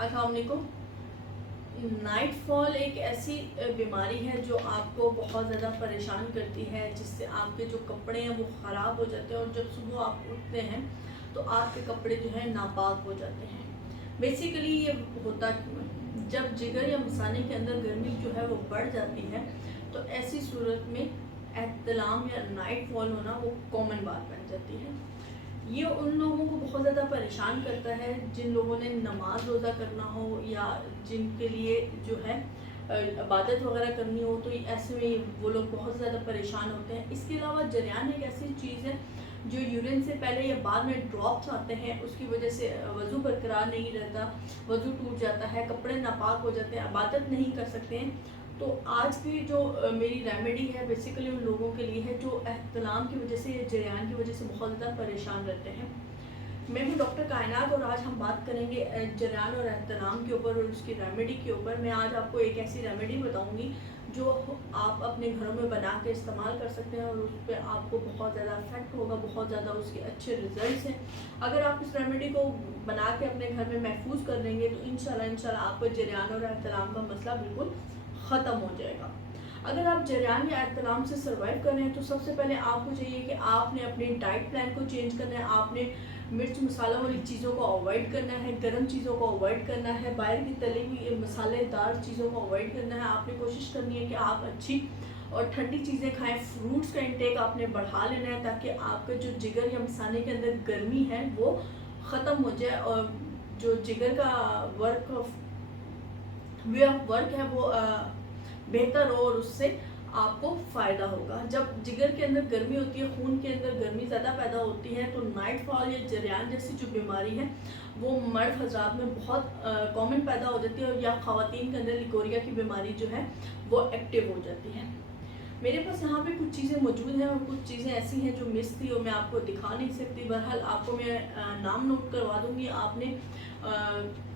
अस्सलाम वालेकुम। Night fall एक ऐसी बीमारी है जो आपको बहुत ज़्यादा परेशान करती है, जिससे आपके जो कपड़े हैं वो ख़राब हो जाते हैं और जब सुबह आप उठते हैं तो आपके कपड़े जो है नापाक हो जाते हैं। बेसिकली ये होता क्यों है? जब जिगर या मसाने के अंदर गर्मी जो है वो बढ़ जाती है तो ऐसी सूरत में एहतलाम या नाइट फॉल होना वो कॉमन बात बन जाती है। ये उन लोगों को बहुत ज़्यादा परेशान करता है जिन लोगों ने नमाज रोज़ा करना हो या जिनके लिए जो है इबादत वगैरह करनी हो, तो ऐसे में वो लोग बहुत ज़्यादा परेशान होते हैं। इसके अलावा जरियान एक ऐसी चीज़ है जो यूरिन से पहले या बाद में ड्रॉप्स आते हैं, उसकी वजह से वज़ू बरकरार नहीं रहता, वज़ू टूट जाता है, कपड़े नापाक हो जाते हैं, इबादत नहीं कर सकते हैं। तो आज की जो मेरी रेमेडी है बेसिकली उन लोगों के लिए है जो एहतलाम की वजह से या जरियान की वजह से बहुत ज़्यादा परेशान रहते हैं। मैं हूँ डॉक्टर कायनात और आज हम बात करेंगे जरियान और एहतलाम के ऊपर और उसकी रेमेडी के ऊपर। मैं आज आपको एक ऐसी रेमेडी बताऊँगी जो आप अपने घरों में बना के इस्तेमाल कर सकते हैं और उस पर आपको बहुत ज़्यादा इफेक्ट होगा, बहुत ज़्यादा उसके अच्छे रिजल्ट्स हैं। अगर आप इस रेमेडी को बना के अपने घर में महफूज कर लेंगे तो इंशाल्लाह आपको जरियान और एहतलाम का मसला बिल्कुल ख़त्म हो जाएगा। अगर आप जरियान या एहतलाम से सर्वाइव कर रहे हैं तो सबसे पहले आपको चाहिए कि आपने अपने डाइट प्लान को चेंज करना है। आपने मिर्च मसाला वाली चीज़ों को अवॉइड करना है, गर्म चीज़ों को अवॉइड करना है, बाहर की तली हुई मसालेदार चीज़ों को अवॉइड करना है। आपने कोशिश करनी है कि आप अच्छी और ठंडी चीज़ें खाएं। फ्रूट्स का इंटेक आपने बढ़ा लेना है ताकि आपका जो जिगर या मसाने के अंदर गर्मी है वो ख़त्म हो जाए और जो जिगर का वे ऑफ वर्क है वो बेहतर हो और उससे आपको फ़ायदा होगा। जब जिगर के अंदर गर्मी होती है, खून के अंदर गर्मी ज़्यादा पैदा होती है तो नाइट फॉल या जरियान जैसी जो बीमारी है वो मर्द हजरात में बहुत कॉमन पैदा हो जाती है और या ख़वातीन के अंदर लिकोरिया की बीमारी जो है वो एक्टिव हो जाती है। मेरे पास यहाँ पे कुछ चीज़ें मौजूद हैं और कुछ चीज़ें ऐसी हैं जो मिस थी और मैं आपको दिखा नहीं सकती। बहरहाल आपको मैं नाम नोट करवा दूँगी। आपने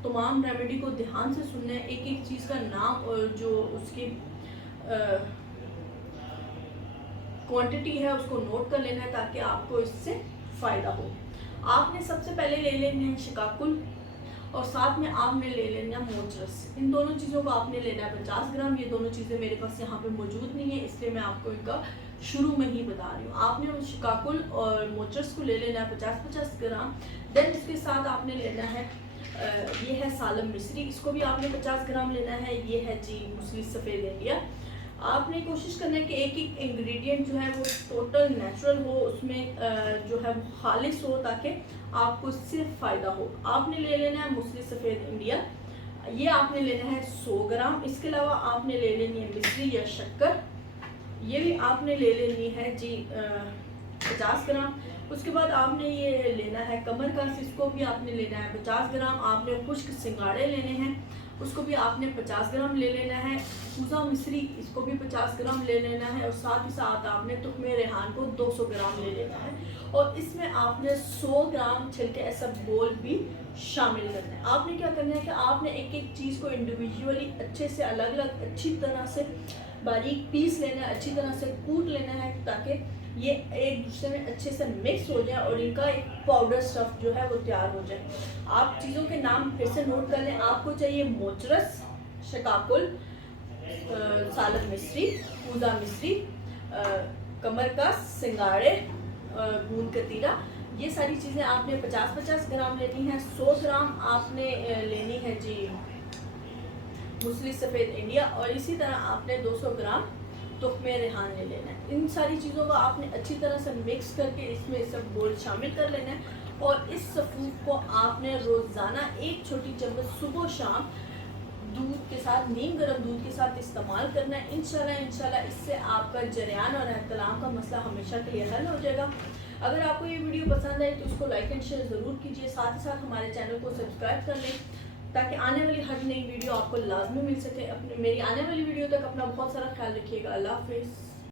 तमाम रेमेडी को ध्यान से सुनना है, एक एक चीज़ का नाम और जो उसकी क्वांटिटी है उसको नोट कर लेना है ताकि आपको इससे फ़ायदा हो। आपने सबसे पहले ले लेना है शिकाकुल और साथ में आपने ले लेना मोचरस। इन दोनों चीज़ों को आपने लेना है 50 ग्राम। ये दोनों चीज़ें मेरे पास यहाँ पे मौजूद नहीं है इसलिए मैं आपको इनका शुरू में ही बता रही हूँ। आपने शिकाकुल और मोचरस को ले लेना है 50-50 ग्राम। देन इसके साथ आपने लेना है ये है सालम मिस्री, इसको भी आपने 50 ग्राम लेना है। ये है जी मुस्लिम सफ़ेद इंडिया। आपने कोशिश करना है कि एक एक इंग्रेडिएंट जो है वो टोटल नेचुरल हो, उसमें जो है वो खालिश हो ताकि आपको इससे फ़ायदा हो। आपने ले लेना है मुस्लिम सफ़ेद इंडिया, ये आपने लेना है 100 ग्राम। इसके अलावा आपने ले लेनी है मिश्री या शक्कर, ये भी आपने ले लेनी है जी 50 ग्राम। उसके बाद आपने ये लेना है कमर का, इसको भी आपने लेना है 50 ग्राम। आपने खुश्क सिंगाड़े लेने हैं, उसको भी आपने 50 ग्राम ले लेना है। सूजा मिश्री, इसको भी 50 ग्राम ले लेना है और साथ ही साथ आपने तुख्मे रेहान को 200 ग्राम ले लेना है और इसमें आपने 100 ग्राम छिलके ऐसा बोल भी शामिल करना है। आपने क्या करना है कि आपने एक एक चीज़ को इंडिविजुअली अच्छे से अलग अलग अच्छी तरह से बारीक पीस लेना है, अच्छी तरह से कूट लेना है ताकि ये एक दूसरे में अच्छे से मिक्स हो जाए और इनका एक पाउडर स्टफ जो है वो तैयार हो जाए। आप चीज़ों के नाम फिर से नोट कर लें। आपको चाहिए मोचरस, शिकाकुल, सालम मिश्री, पूजा मिश्री, कमर का सिंगाड़े, गूंद कतीरा, ये सारी चीज़ें आपने 50-50 ग्राम लेनी है। 100 ग्राम आपने लेनी है जी मुस्लिम सफ़ेद इंडिया और इसी तरह आपने 200 ग्राम तुख्मे रेहान ले लेना है। इन सारी चीज़ों को आपने अच्छी तरह से मिक्स करके इसमें सब बोल शामिल कर लेना है और इस सफ़ूफ को आपने रोज़ाना एक छोटी चम्मच सुबह शाम दूध के साथ, नीम गर्म दूध के साथ इस्तेमाल करना है। इंशाल्लाह इससे आपका जरियान और एहतलाम का मसला हमेशा के लिए हल हो जाएगा। अगर आपको ये वीडियो पसंद आए तो उसको लाइक एंड शेयर ज़रूर कीजिए। साथ ही साथ हमारे चैनल को सब्सक्राइब कर लें ताकि आने वाली हर नई वीडियो आपको लाजमी मिल सके। मेरी आने वाली वीडियो तक अपना बहुत सारा ख्याल रखिएगा। अल्लाह हाफिज़।